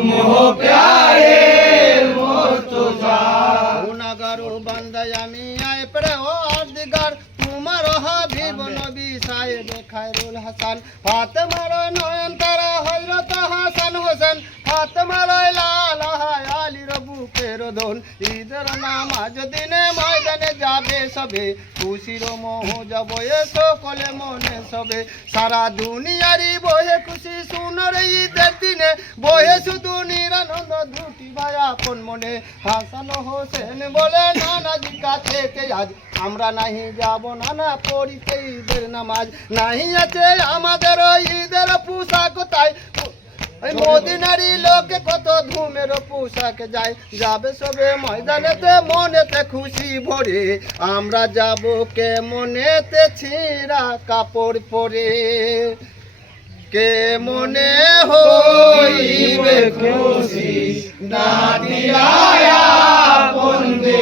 तुम हो प्यारे मुस्तफा। गुनाहगार बांदा আমি আয় পরওয়ারদিগার তোমার হাবিব নবী সাহেব খায়রুল হাসান ফাতেমার নয়নতারা হযরত হাসান হোসেন ফাতেমার লাল আলী রবুকের দোন ঈদের নামাজ দিনে ময়দানে যাবে সবে খুশির মোহ যাব সকলে মনে সবে সারা দুনিয়ারই বহে খুশি সোনার ঈদের দিনে বহে শুধু নিরানন্দ দুটি ভাই আপন মনে হাসান হোসেন বলে নানাজি কাছে আজ আমরা নাহি যাব নানা পড়িতে ঈদের নামাজ নাহি আছে আমাদের ঈদের পোশাক তাই ওই মদিনারি লোকে কত ধুমের পোশাক যায় যাবে সবে ময়দানেতে মনেতে খুশি ভরে আমরা যাব কে মনেতে ছিঁড়া কাপড় পরে কে মনে হইবে খুশি না দিয়ায়া বন্দে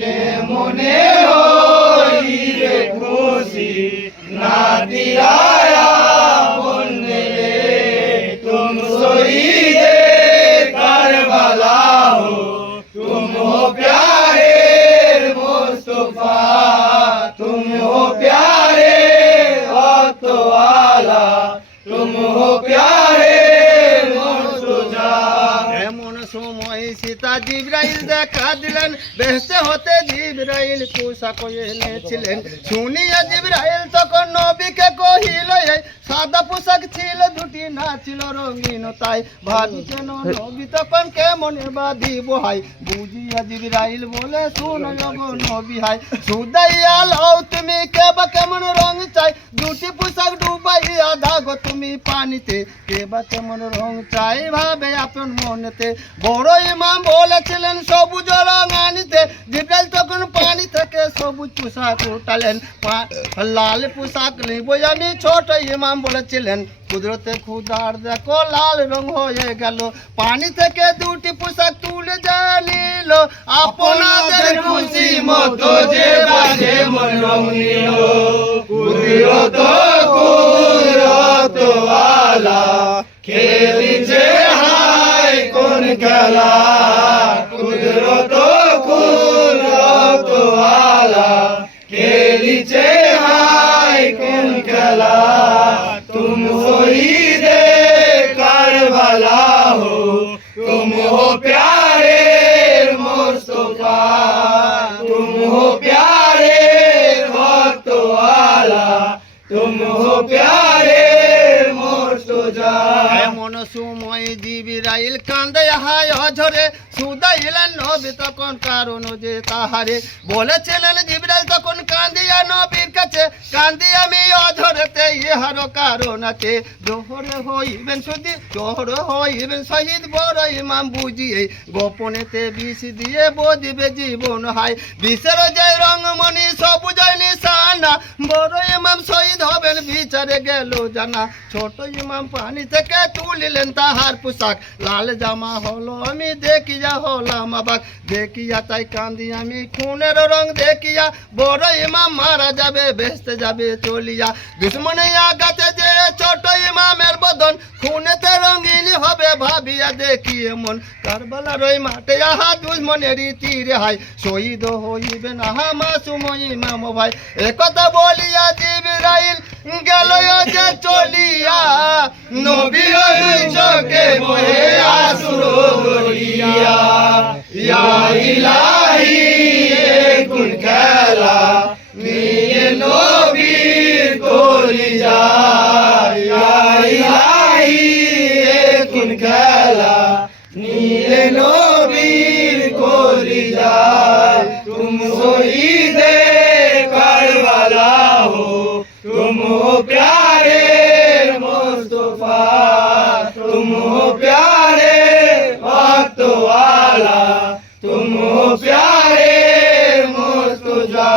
কে মনে হইবে খুশি না দিয়ায়া বন্দে तुम शहीदे करबला हो तुम हो प्यारे मुस्तफा तुम हो प्यारे वक्त वाला तुम हो प्यारे मुस्तफा। এমন সময় সীতা জিবরাইল দেখা দিলেন বেহেশতে হতে জিবরাইল পোশাক এনেছিলেন শুনিয়া জিবরাইল তখন নবীকে কহিল এই সাদা পোশাক ছিল দুটি না ছিল রঙিন তাই ভাবিছেন নবী তখন কেমনে বাঁধিব হাই বুঝিয়া জিবরাইল বলে শুনো গো নবী হাই সুদাইয়া লও তুমি কেবা কেমন রং চাই দুটি পোশাক ডুবাইয়া দাগো তুমি পানিতে কেবা কেমন রং চাই ভাবে আপন মনেতে বড় ইমাম বলেছিলেন সবুজ রং আনিতে জিবরাইল তখন পানি থেকে সবুজ পোশাক উঠালেন লাল পোশাক নিব আমি ছোট ইমাম বলেছিলেন কুদরতে খুদার দেখো লাল রং হয়ে গেল পানি থেকে দুটি পোশাক তুলে জানিল আপনাদের খুশি মতো যে বাজে মন রং নিল কুদরত কুদরত वाला খেলিছে হায় কোন খেলা কুদরত কুদরত वाला খেলিছে হায় কোন খেলা तुम शहीदे करबला हो तुम हो प्यारे मुस्तफा तुम हो प्यारे वक्त वाला तुम हो प्यारे मुस्तफा। এমন সময় জিবরাইল কান্দে হায় অঝরে সুদাইলেন নবী তখন কারণ যে তাহারে বলেছিলেন জিবরাইল তখন কান্দিয়া নবীর কাছে কান্দি আমি অঝরেতে ইহার কারণ আছে জোহরে হইবেন সুদি জোহরে হইবেন শহীদ বড় ইমাম বুঝিয়ে গোপনেতে বিষ দিয়ে বদিবে জীবন হায় বিষের যে রঙমণি সবুজ নিশানা বড় ইমাম শহীদ হবেন বিচারে গেল জানা ছোট ইমাম পানি থেকে তুলিলেন তাহার পোশাক লাল জামা হলো আমি দেখিয়া হলাম অবাক দেখিয়া তাই কান্দি আমি খুনের রং দেখিয়া বড় ইমাম মারা যাবে বেহেশতে যাবে চলিয়া দুশ্মনে আঘাতে যে ছোট ইমামের বদন খুনেতে রঙিন হবে ভাবিয়া দেখি এমন কারবালার ওই মাঠে আহা দুশ্মনেরই তীরে হাই শহীদ হইবেন আহা মাসুম ইমাম ভাই একথা বলিয়া জিবরাইল গেল যে চলিয়া নবীর চোখে বহে আঁসু গড়িয়া ইয়া ইলাহি কোন খেলা নিয়ে নবীর কলিজা ইয়া ইলাহি কোন খেলা নিয়ে নবীর কলিজা तुम शहीदे करबला हो तुम हो प्यारे मुस्तफा तुम हो प्यारे वक्त वाला तुम हो प्यारे मुस्तफा।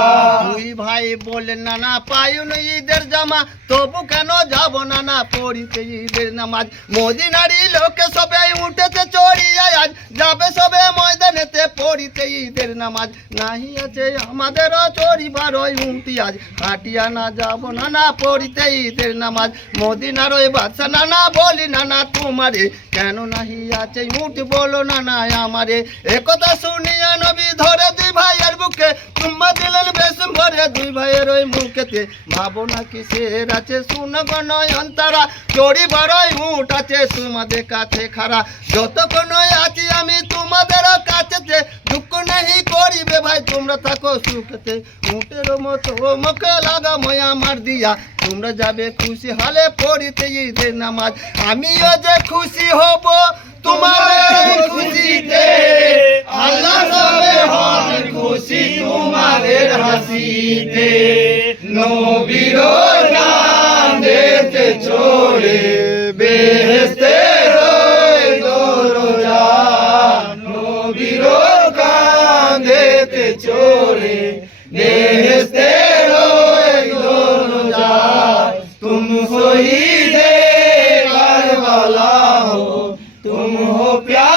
দুই ভাই বললেন নানা পায়ুন ঈদের জামা তবু কেন যাব নানা পড়িতে ঈদের নামাজ মদিনারি লোকে সবাই উঠেছে চড়িয়া আজ যাবে সবে ময়দানেতে পড়িতে ঈদের নামাজ নাহি আছে আমাদেরও চরিবার ওই ইমতিয়াজ হাটিয়া না যাব না না পড়িতে ঈদের নামাজ মদিনার ওই বাদশা না না বলি না না তোমারে কেন নাহি আছে মুঠ বলো না না আমারে একথা শুনিয়া নবী ধরে দুই ভাইয়ের বুকে তুম্বা দিলেন বেশ ভরে দুই ভাইয়ের ওই মুখেতে ভাবো না কিসের আছে শুন গণয়ন তারা চড়িবার ওই মুঠ আছে তোমাদের কাছে খারা যতক্ষণ আছি আমি তোমাদের কাছেতে দুঃখ নাহি করিবে ভাই তোমরা থাকো সুখেতে উটের মতো মুখে লাগা ময়া মার দিয়া তোমরা যাবে খুশি হলে পড়িতে ঈদের নামাজ আমিও যে খুশি হব তোমাদের খুশিতে আল্লাহ সবে হন খুশি তোমাদের হাসিতে নবীর কাঁধেতে চড়ে বেহেশতের ওই দরজা নবীর কাঁধেতে চড়ে বেহেশতের ওই দরজা তুম শহীদে কারবালা हो तुम हो प्यार